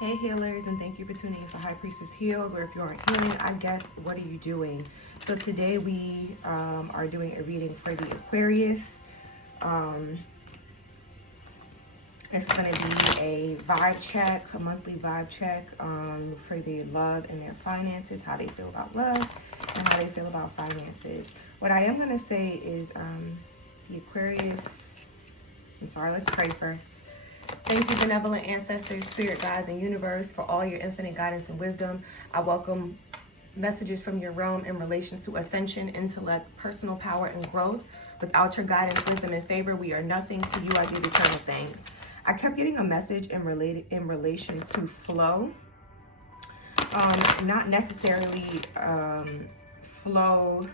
Hey healers, and thank you for tuning in to High Priestess Heals, or if you aren't healing, I guess, what are you doing? So today we are doing a reading for the Aquarius. It's going to be a vibe check, a monthly vibe check for the love and their finances, how they feel about love and how they feel about finances. What I am going to say is the Aquarius, let's pray first. Thank you, benevolent ancestors, spirit guides, and universe, for all your infinite guidance and wisdom. I welcome messages from your realm in relation to ascension, intellect, personal power, and growth. Without your guidance, wisdom, and favor, we are nothing. To you, I give eternal thanks. I kept getting a message in relation to flow. Not necessarily flow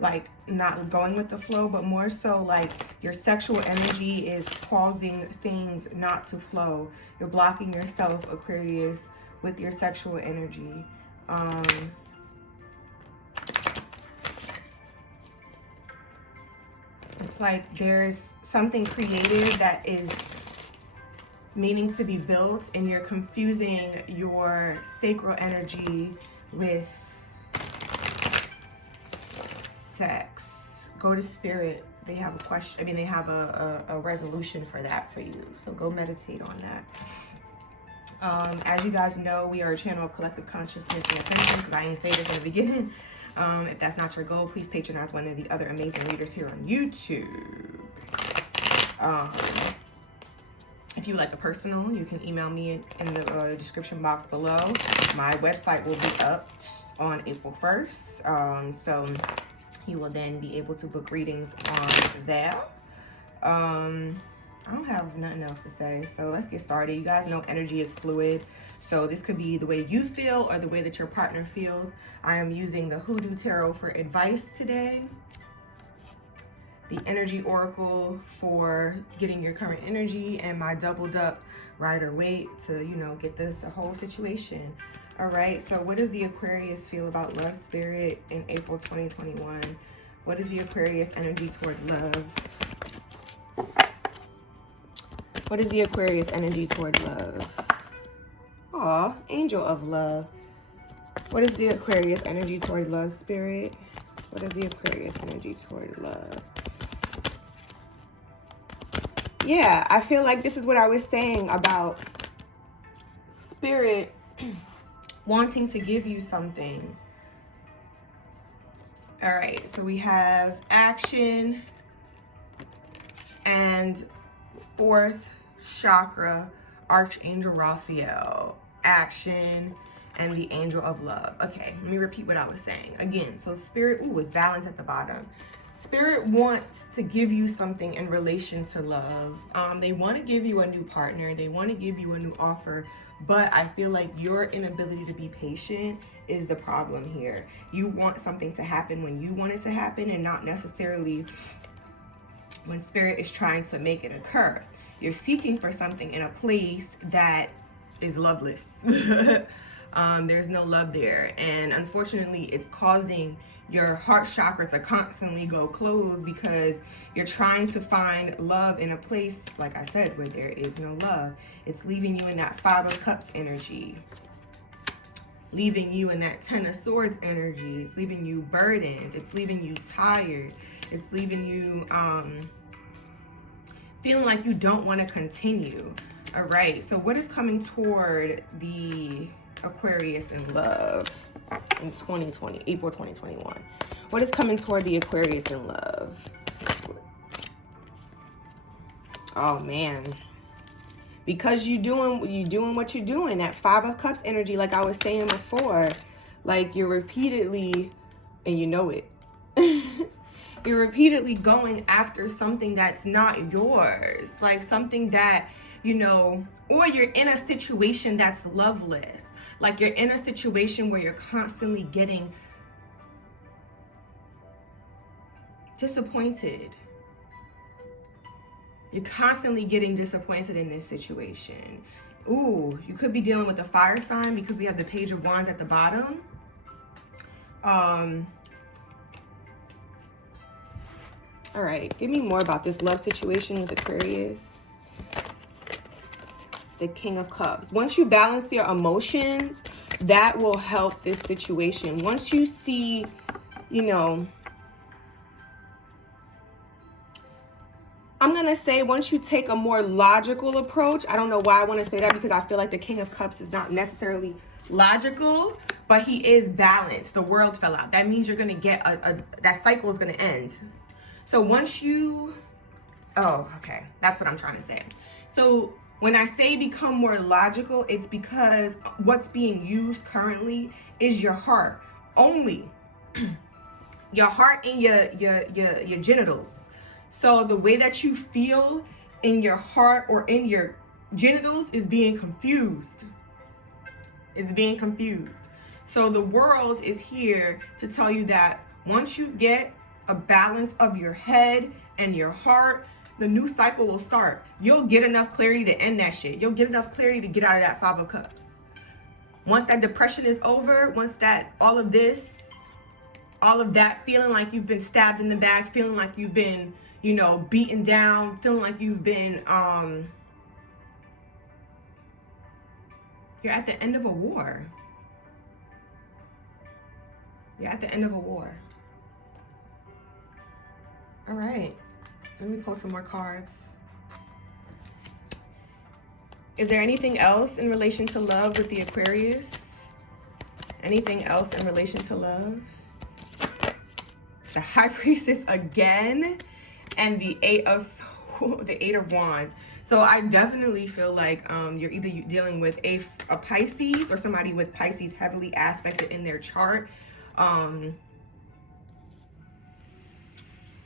like not going with the flow, but more so like your sexual energy is causing things not to flow. You're blocking yourself, Aquarius, with your sexual energy. It's like there's something creative that is meaning to be built, and you're confusing your sacral energy with sex. Go to spirit. They have a question. They have a resolution for that for you. So go meditate on that. As you guys know, we are a channel of collective consciousness and ascension, because I didn't say this in the beginning. If that's not your goal, please patronize one of the other amazing readers here on YouTube. If you would like a personal, you can email me in the description box below. My website will be up on April 1st. So you will then be able to book readings on there. I don't have nothing else to say, so let's get started. You guys know energy is fluid, so this could be the way you feel or the way that your partner feels. I am using the Hoodoo Tarot for advice today, the Energy Oracle for getting your current energy, and my doubled up Rider Waite to, get the whole situation. All right, so what does the Aquarius feel about love, spirit in April 2021? What is the Aquarius energy toward love? What is the Aquarius energy toward love? Aw, angel of love. What is the Aquarius energy toward love, spirit? What is the Aquarius energy toward love? Yeah, I feel like this is what I was saying about spirit wanting to give you something. All right, so we have action and fourth chakra, Archangel Raphael, action, and the angel of love. Okay, let me repeat what I was saying again. So spirit, with balance at the bottom. Spirit wants to give you something in relation to love. They want to give you a new partner. They want to give you a new offer. But I feel like your inability to be patient is the problem here. You want something to happen when you want it to happen, and not necessarily when spirit is trying to make it occur. You're seeking for something in a place that is loveless. There's no love there. And unfortunately, it's causing your heart chakra to constantly go closed, because you're trying to find love in a place, like I said, where there is no love. It's leaving you in that Five of Cups energy, leaving you in that Ten of Swords energy. It's leaving you burdened. It's leaving you tired. It's leaving you feeling like you don't want to continue. All right, so what is coming toward the Aquarius in love in 2020, April 2021? What is coming toward the Aquarius in love? Oh man, because you're doing what you're doing, that Five of Cups energy, like I was saying before, like you're repeatedly, and you know it, you're repeatedly going after something that's not yours, like something that, or you're in a situation that's loveless. Like you're in a situation where you're constantly getting disappointed. You're constantly getting disappointed in this situation. Ooh, you could be dealing with a fire sign, because we have the Page of Wands at the bottom. All right, give me more about this love situation with Aquarius. the King of Cups. Once you balance your emotions, that will help this situation. Once you see, you know, I'm going to say once you take a more logical approach, I don't know why I want to say that, because I feel like the King of Cups is not necessarily logical, but he is balanced. The world fell out. That means you're going to get that cycle is going to end. So once you, oh, okay. That's what I'm trying to say. So when I say become more logical, it's because what's being used currently is your heart only. Your heart and your genitals. So the way that you feel in your heart or in your genitals is being confused. It's being confused. So the world is here to tell you that once you get a balance of your head and your heart, the new cycle will start. You'll get enough clarity to end that shit. You'll get enough clarity to get out of that 5 of Cups. Once that depression is over, once that all of that feeling like you've been stabbed in the back, feeling like you've been, you know, beaten down, feeling like you've been, you're at the end of a war. You're at the end of a war. All right, let me pull some more cards. Is there anything else in relation to love with the Aquarius? Anything else in relation to love? The High Priestess again, and the Eight of Wands. So I definitely feel like you're either dealing with a Pisces or somebody with Pisces heavily aspected in their chart,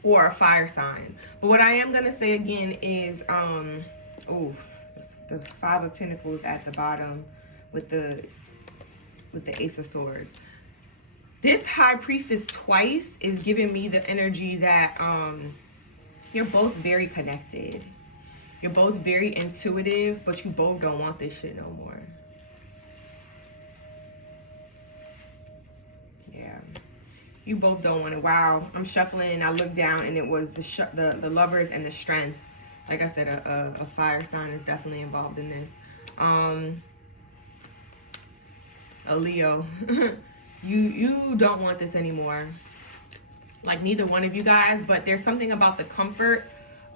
or a fire sign. But what I am gonna say again is, the 5 of Pentacles at the bottom with the Ace of Swords. This High Priestess twice is giving me the energy that you're both very connected. You're both very intuitive, but you both don't want this shit no more. Yeah. You both don't want it. Wow. I'm shuffling and I look down and it was the Lovers and the Strength. Like I said, a fire sign is definitely involved in this. A Leo. You don't want this anymore. Like neither one of you guys, but there's something about the comfort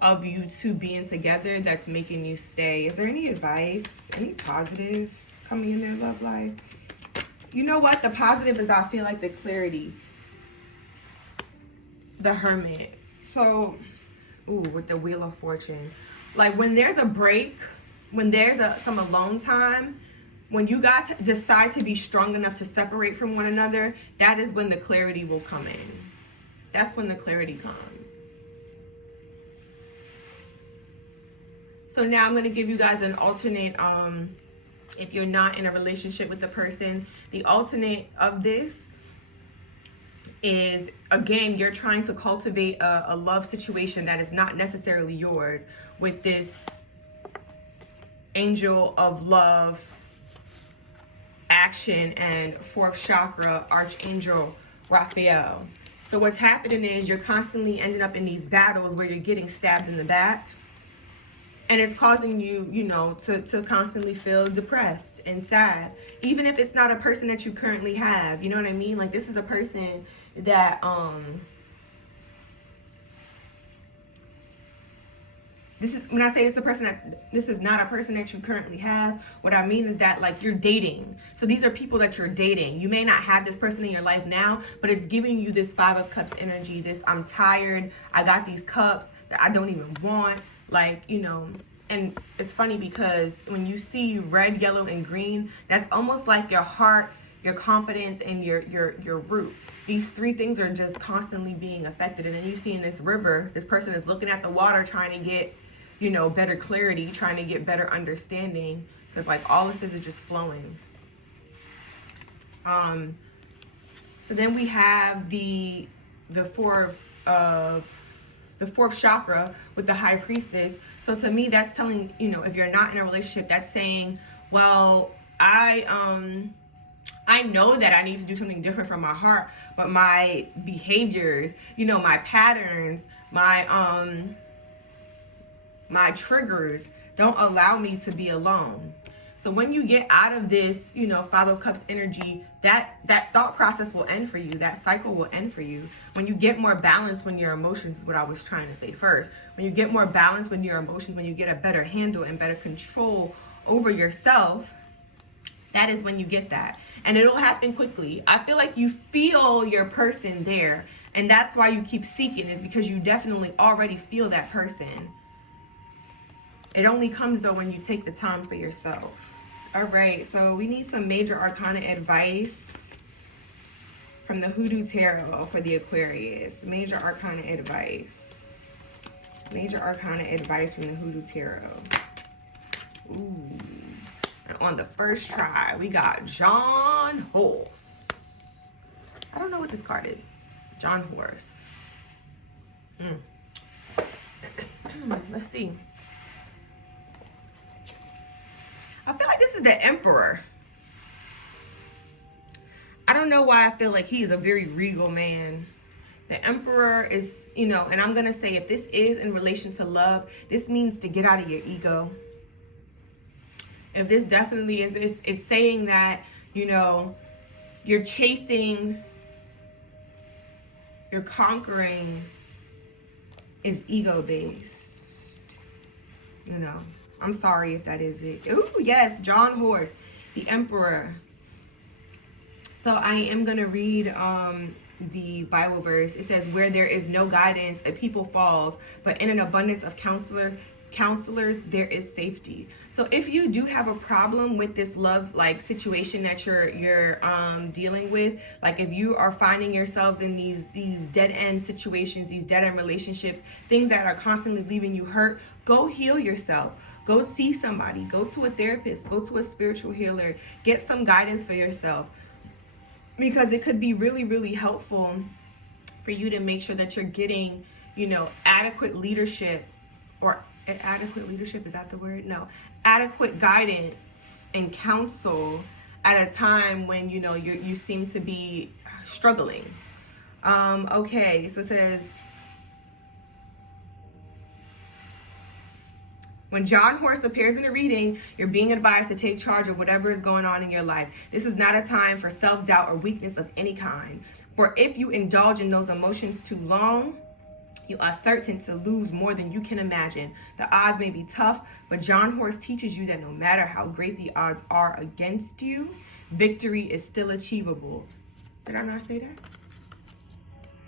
of you two being together that's making you stay. Is there any advice, any positive coming in their love life? You know what? The positive is I feel like the clarity. The Hermit. So, with the Wheel of Fortune. Like when there's a break, when there's some alone time, when you guys decide to be strong enough to separate from one another, that is when the clarity will come in. That's when the clarity comes. So now I'm going to give you guys an alternate, if you're not in a relationship with the person, the alternate of this is, again, you're trying to cultivate a love situation that is not necessarily yours with this Angel of Love, Action, and 4th chakra Archangel Raphael. So what's happening is you're constantly ending up in these battles where you're getting stabbed in the back, and it's causing you, you know, to constantly feel depressed and sad, even if it's not a person that you currently have. You know what I mean? Like this is a person that this is, when I say it's a person that, this is not a person that you currently have, what I mean is that like you're dating. So these are people that you're dating. You may not have this person in your life now, but it's giving you this 5 of Cups energy, this I'm tired, I got these cups that I don't even want, like, you know. And it's funny because when you see red, yellow, and green, that's almost like your heart, your confidence, and your root. These 3 things are just constantly being affected. And then you see in this river, this person is looking at the water trying to get, you know, better clarity, trying to get better understanding, because like all of this is just flowing. So then we have the 4th chakra with the High Priestess. So to me, that's telling, you know, if you're not in a relationship, that's saying, well, I know that I need to do something different from my heart, but my behaviors, you know, my patterns, my triggers, Don't allow me to be alone. So when you get out of this, you know, Five of Cups energy, that thought process will end for you. That cycle will end for you. When you get more balance when your emotions, is what I was trying to say first. When you get more balance when your emotions, when you get a better handle and better control over yourself, that is when you get that. And it'll happen quickly. I feel like you feel your person there. And that's why you keep seeking, is because you definitely already feel that person. It only comes though when you take the time for yourself. All right, so we need some major arcana advice from the Hoodoo Tarot for the Aquarius. Major arcana advice. Major arcana advice from the Hoodoo Tarot. Ooh. And on the first try, we got John Horse. I don't know what this card is. John Horse. Let's see. I feel like this is the Emperor. I don't know why I feel like he is a very regal man. The Emperor is, you know, and I'm going to say if this is in relation to love, this means to get out of your ego. If this definitely is, it's saying that, you know, you're chasing, you're conquering is ego-based. You know, I'm sorry if that is it. Ooh, yes, John Horse, the Emperor. So I am going to read the Bible verse. It says, where there is no guidance, a people falls, but in an abundance of counselors, there is safety. So if you do have a problem with this love like situation that you're dealing with, like if you are finding yourselves in these dead end situations, these dead end relationships, things that are constantly leaving you hurt, go heal yourself. Go see somebody, go to a therapist, go to a spiritual healer, get some guidance for yourself, because it could be really, really helpful for you to make sure that you're getting, you know, adequate leadership, or adequate leadership, is that the word? No, adequate guidance and counsel at a time when, you know, you seem to be struggling. Okay, so it says, when John Horse appears in a reading, you're being advised to take charge of whatever is going on in your life. This is not a time for self-doubt or weakness of any kind. For if you indulge in those emotions too long, you are certain to lose more than you can imagine. The odds may be tough, but John Horse teaches you that no matter how great the odds are against you, victory is still achievable. Did I not say that?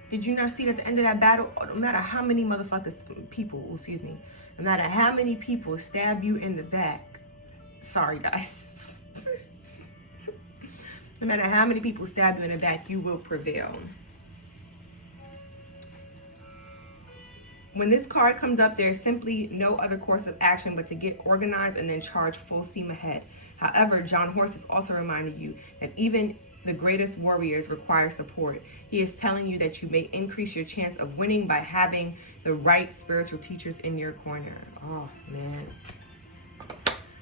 Did you not see that at the end of that battle, no matter how many no matter how many people stab you in the back, sorry guys, no matter how many people stab you in the back, you will prevail. When this card comes up, there's simply no other course of action but to get organized and then charge full steam ahead. However, John Horse is also reminding you that even the greatest warriors require support. He is telling you that you may increase your chance of winning by having the right spiritual teachers in your corner. Oh, man.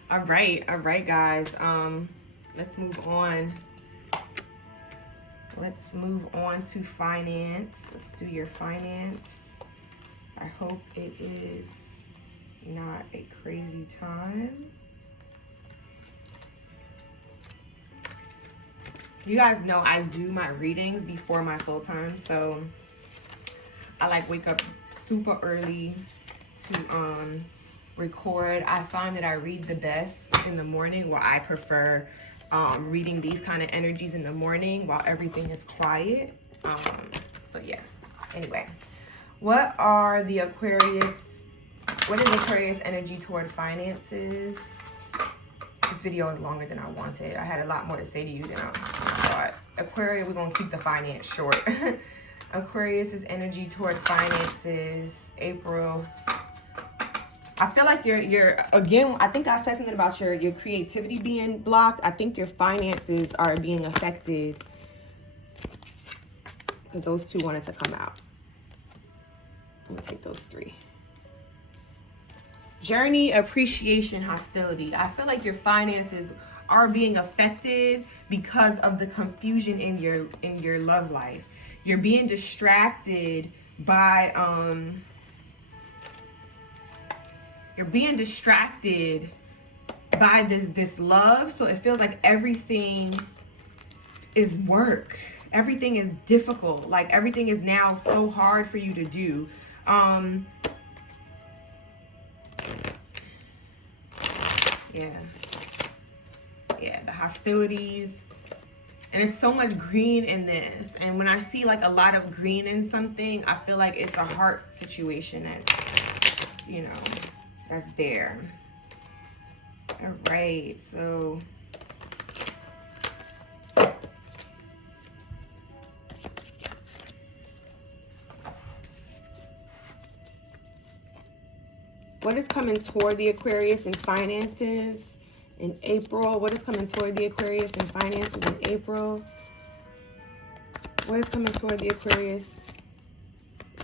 All right, guys. Let's move on. Let's move on to finance. Let's do your finance. I hope it is not a crazy time. You guys know I do my readings before my full time, so I like wake up super early to record. I find that I read the best in the morning, while I prefer reading these kind of energies in the morning while everything is quiet. So yeah, anyway, what is Aquarius energy toward finances? This video is longer than I wanted. I had a lot more to say to you than I thought. Aquarius, we're going to keep the finance short. Aquarius's energy toward finances, April. I feel like you're again, I think I said something about your creativity being blocked. I think your finances are being affected because those two wanted to come out. I'm going to take those three. Journey, appreciation, hostility. I feel like your finances are being affected because of the confusion in your love life. You're being distracted by You're being distracted by this love. So it feels like everything is work. Everything is difficult. Like everything is now so hard for you to do. Yeah, the hostilities. And there's so much green in this. And when I see like a lot of green in something, I feel like it's a heart situation that's, you know, that's there. All right, so what is coming toward the Aquarius in finances in April? What is coming toward the Aquarius in finances in April? What is coming toward the Aquarius?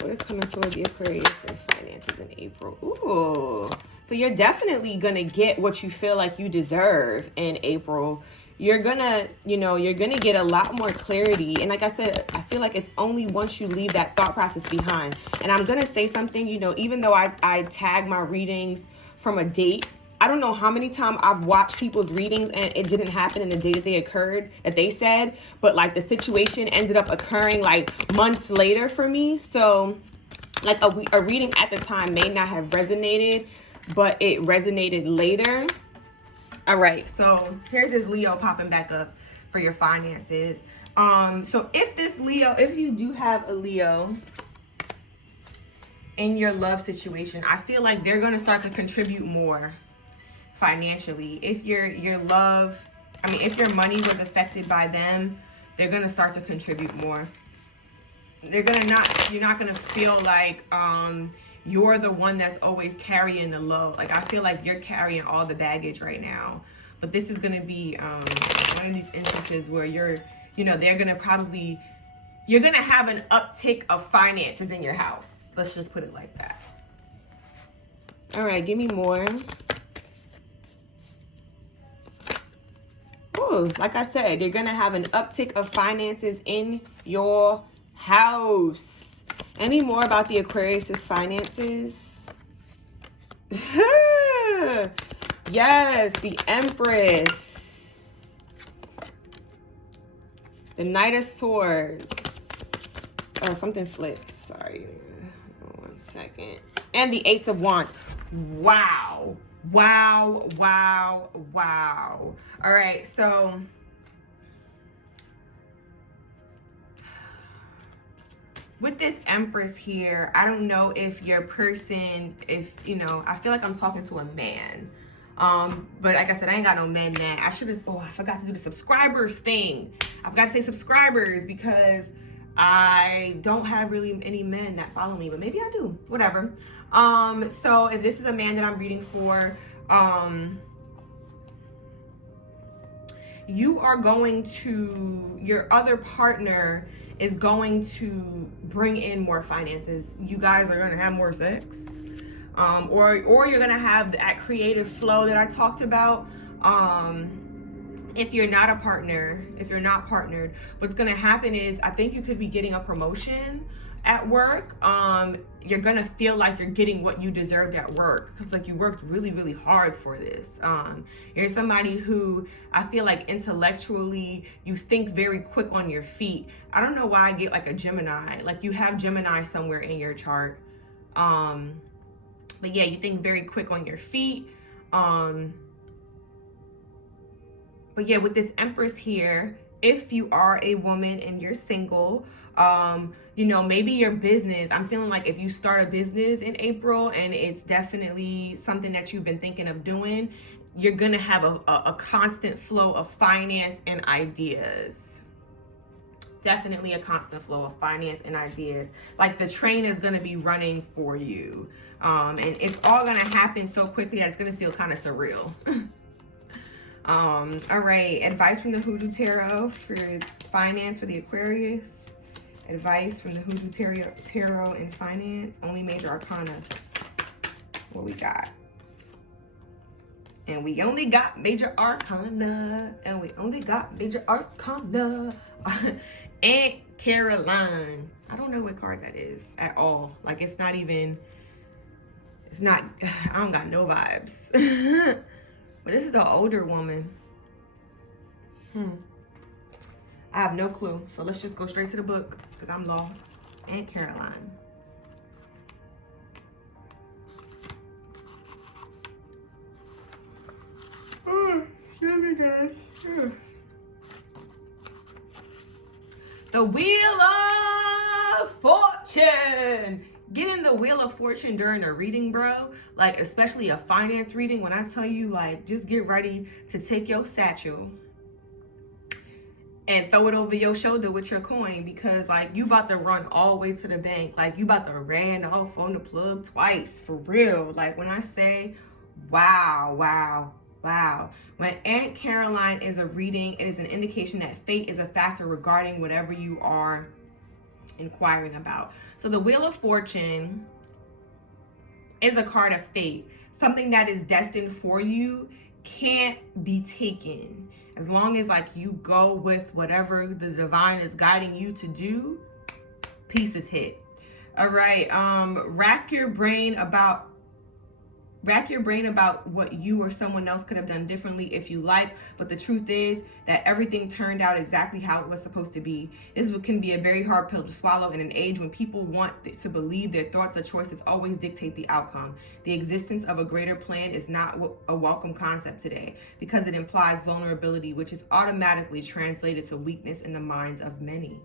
What is coming toward the Aquarius in finances in April? Ooh. So you're definitely going to get what you feel like you deserve in April. You're going to, you know, you're going to get a lot more clarity. And like I said, I feel like it's only once you leave that thought process behind. And I'm going to say something, you know, even though I tag my readings from a date, I don't know how many times I've watched people's readings and it didn't happen in the day that they occurred, that they said, but like the situation ended up occurring like months later for me. So like a reading at the time may not have resonated, but it resonated later. All right, so here's this Leo popping back up for your finances. So if this Leo, if you do have a Leo in your love situation, I feel like they're going to start to contribute more financially. If your love, I mean, if your money was affected by them, they're going to start to contribute more. They're going to not, you're not going to feel like you're the one that's always carrying the load. Like I feel like you're carrying all the baggage right now. But this is going to be one of these instances where you're, you know, they're going to probably, you're going to have an uptick of finances in your house. Let's just put it like that. All right, give me more. Ooh, like I said, you're going to have an uptick of finances in your house. Any more about the Aquarius's finances? Yes, the Empress. The Knight of Swords. Oh, something flipped. Sorry. 1 second. And the Ace of Wands. Wow. Wow, wow, wow. All right, so with this Empress here, I don't know if your person, if, you know, I feel like I'm talking to a man. But like I said, I ain't got no men now. I should have, oh, I forgot to do the subscribers thing. I forgot to say subscribers because I don't have really any men that follow me, but maybe I do, whatever. So if this is a man that I'm reading for, you are going to, your other partner is going to bring in more finances. You guys are going to have more sex. Or you're going to have that creative flow that I talked about. If you're not a partner, if you're not partnered, what's going to happen is I think you could be getting a promotion at work. You're going to feel like you're getting what you deserved at work because like you worked really, really hard for this. You're somebody who I feel like intellectually you think very quick on your feet. I don't know why I get like a Gemini, like you have Gemini somewhere in your chart. But yeah, you think very quick on your feet. But yeah, with this Empress here, if you are a woman and you're single, you know, maybe your business, I'm feeling like if you start a business in April and it's definitely something that you've been thinking of doing, you're going to have a constant flow of finance and ideas. Definitely a constant flow of finance and ideas. Like the train is going to be running for you. And it's all going to happen so quickly that it's going to feel kind of surreal. All right, advice from the Hoodoo Tarot for finance for the Aquarius. Advice from the Hoodoo Tarot in finance. Only major arcana. What we got? And we only got major arcana. And we only got major arcana. Aunt Caroline. I don't know what card that is at all. Like it's not even It's not, I don't got no vibes. But this is an older woman. I have no clue. So let's just go straight to the book because I'm lost. Aunt Caroline. Excuse me, guys. The Wheel of Fortune. Getting the Wheel of Fortune during a reading, bro, like especially a finance reading, when I tell you, like, just get ready to take your satchel and throw it over your shoulder with your coin, because like you about to run all the way to the bank. Like you about to ran off on the plug twice, for real. Like when I say, wow, wow, wow. When Aunt Caroline is a reading, it is an indication that fate is a factor regarding whatever you are inquiring about. So the Wheel of Fortune is a card of fate. Something that is destined for you can't be taken. As long as like you go with whatever the divine is guiding you to do, peace is hit. All right, rack your brain about what you or someone else could have done differently if you like, but the truth is that everything turned out exactly how it was supposed to be. This can be a very hard pill to swallow in an age when people want to believe their thoughts or choices always dictate the outcome. The existence of a greater plan is not a welcome concept today because it implies vulnerability, which is automatically translated to weakness in the minds of many.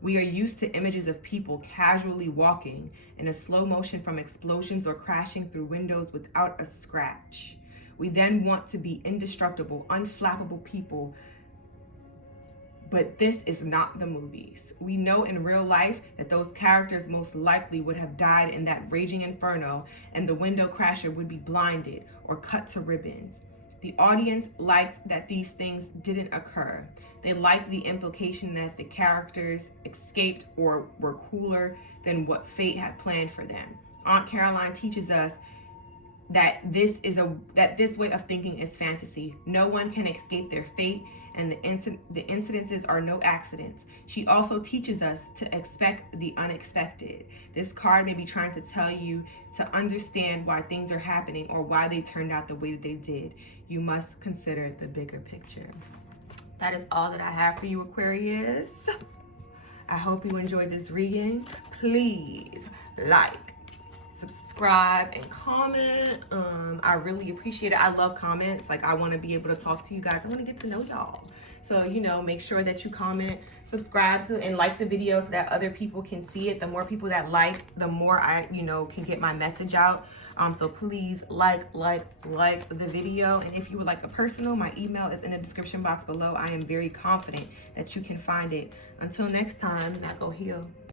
We are used to images of people casually walking in a slow motion from explosions or crashing through windows without a scratch. We then want to be indestructible, unflappable people. But this is not the movies. We know in real life that those characters most likely would have died in that raging inferno, and the window crasher would be blinded or cut to ribbons. The audience liked that these things didn't occur. They liked the implication that the characters escaped or were cooler than what fate had planned for them. Aunt Caroline teaches us that this way of thinking is fantasy. No one can escape their fate, and the incidences are no accidents. She also teaches us to expect the unexpected. This card may be trying to tell you to understand why things are happening or why they turned out the way that they did. You must consider the bigger picture. That is all that I have for you, Aquarius. I hope you enjoyed this reading. Please like, subscribe, and comment. I really appreciate it. I love comments. Like, I want to be able to talk to you guys. I want to get to know y'all. So, make sure that you comment, subscribe to, and like the video so that other people can see it. The more people that like, the more I, can get my message out. So please like the video. And if you would like a personal, my email is in the description box below. I am very confident that you can find it. Until next time, now go heal.